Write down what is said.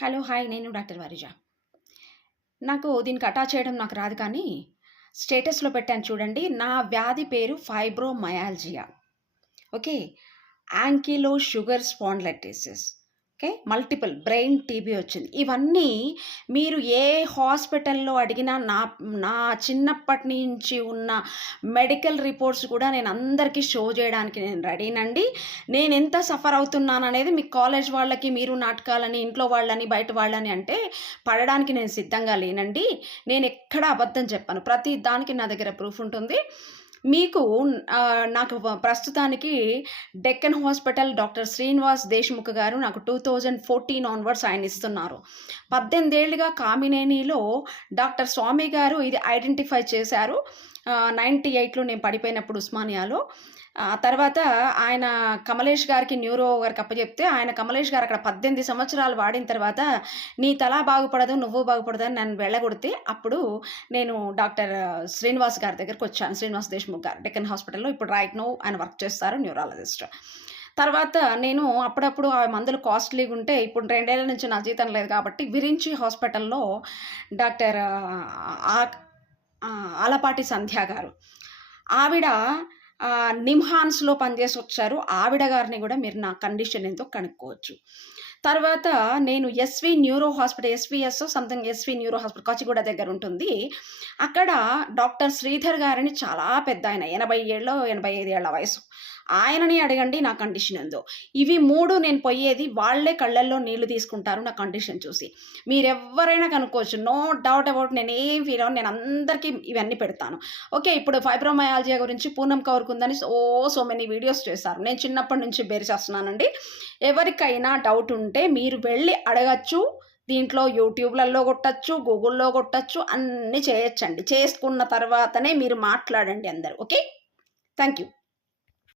Hello! Hi! నేను doctor Varija. దీనికి attach చేయడం నాకు రాదు కానీ, స్టేటస్‌లో పెట్టాను చూడండి. నా వ్యాధి పేరు fibromyalgia. Okay. Ankylosing spondylitis. Okay. Multiple brain TB వచ్చింది. ఇవన్నీ మీరు ఏ హాస్పిటల్‌లో అడిగినా నా నా చిన్నప్పటి నుంచి ఉన్న మెడికల్ రిపోర్ట్స్ కూడా నేను అందరికీ షో చేయడానికి నేను రెడీనండి. నేనెంత సఫర్ అవుతున్నాననేది మీకు కాలేజ్ వాళ్ళకి, మీరు నాటకాలని, ఇంట్లో వాళ్ళని, బయట వాళ్ళని అంటే పడడానికి నేను సిద్ధంగా లేనండి. నేనెక్కడ అబద్ధం చెప్పను. ప్రతి దానికి నా దగ్గర ప్రూఫ్ ఉంటుంది. మీకు నాకు ప్రస్తుతానికి డెక్కన్ హాస్పిటల్ డాక్టర్ శ్రీనివాస్ దేశ్‌ముఖ్ గారు నాకు 2014 ఆన్వర్డ్స్ ఆయన ఇస్తున్నారు. 18 ఏళ్లుగా కామినేనిలో డాక్టర్ స్వామి గారు ఇది ఐడెంటిఫై చేశారు. 98లో నేను పడిపోయినప్పుడు ఉస్మానియాలో. తర్వాత ఆయన కమలేష్ గారికి న్యూరో గారికి అప్పజెప్తే, ఆయన కమలేష్ గారు అక్కడ 18 సంవత్సరాలు వాడిన తర్వాత, "నీ తల బాగుపడదు, నువ్వు బాగుపడదు" అని నన్ను వెళ్ళగొడితే, అప్పుడు నేను డాక్టర్ శ్రీనివాస్ గారి దగ్గరికొచ్చాను. శ్రీనివాస్ దేశ్‌ముఖ్ గారు డెక్కన్ హాస్పిటల్‌లో ఇప్పుడు రైట్ నౌ ఆయన వర్క్ చేస్తారు న్యూరాలజిస్ట్. తర్వాత నేను అప్పుడప్పుడు ఆ మందులు కాస్ట్‌లీగుంటే, ఇప్పుడు 2 ఏళ్ల నుంచి నా జీతం లేదు కాబట్టి, విరించి హాస్పిటల్‌లో డాక్టర్ ఆక్ ఆలపాటి సంధ్య గారు. ఆవిడ నిమ్హాన్స్‌లో పనిచేసొచ్చారు. ఆవిడ గారిని గూడా మీరు నా కండిషన్ ఏందో కనుక్కోవచ్చు. తర్వాత నేను ఎస్‌వి న్యూరో హాస్పిటల్ ఎస్‌విఎస్సో something SV neuro hospital Kachiguda దగ్గరుంటుంది. అక్కడ డాక్టర్ శ్రీధర్ గారని చాలా పెద్దాయన 80 ఏళ్ళో, 85 ఏళ్ల వయసు. ఆయనని అడగండి నా కండిషన్ ఏందో. ఇవి 3 నేను పోయేది వాళ్ళే కళ్ళల్లో నీళ్లు తీసుకుంటారు నా కండిషన్ చూసి. మీరెవ్వరైనా కనుక్కోవచ్చు. నో డౌట్ అబౌట్ నేనేం ఫీల్ అవ్వను. నేను అందరికీ ఇవన్నీ పెడతాను. ఓకే. ఇప్పుడు ఫైబ్రోమయాల్జియా గురించి పూనమ్ కౌర్‌కుందని సో మెనీ వీడియోస్ చేశారు. నేను చిన్నప్పటి నుంచి బేర్ చేస్తున్నానండి. ఎవరికైనా డౌట్ ఉంటే మీరు వెళ్లి అడగచ్చు. దీంట్లో యూట్యూబ్‌లలో కొట్టచ్చు, గూగుల్‌లో కొట్టచ్చు, అన్నీ చేయొచ్చండి. చేసుకున్న తర్వాతనే మీరు మాట్లాడండి అందరూ. ఓకే. Thank you.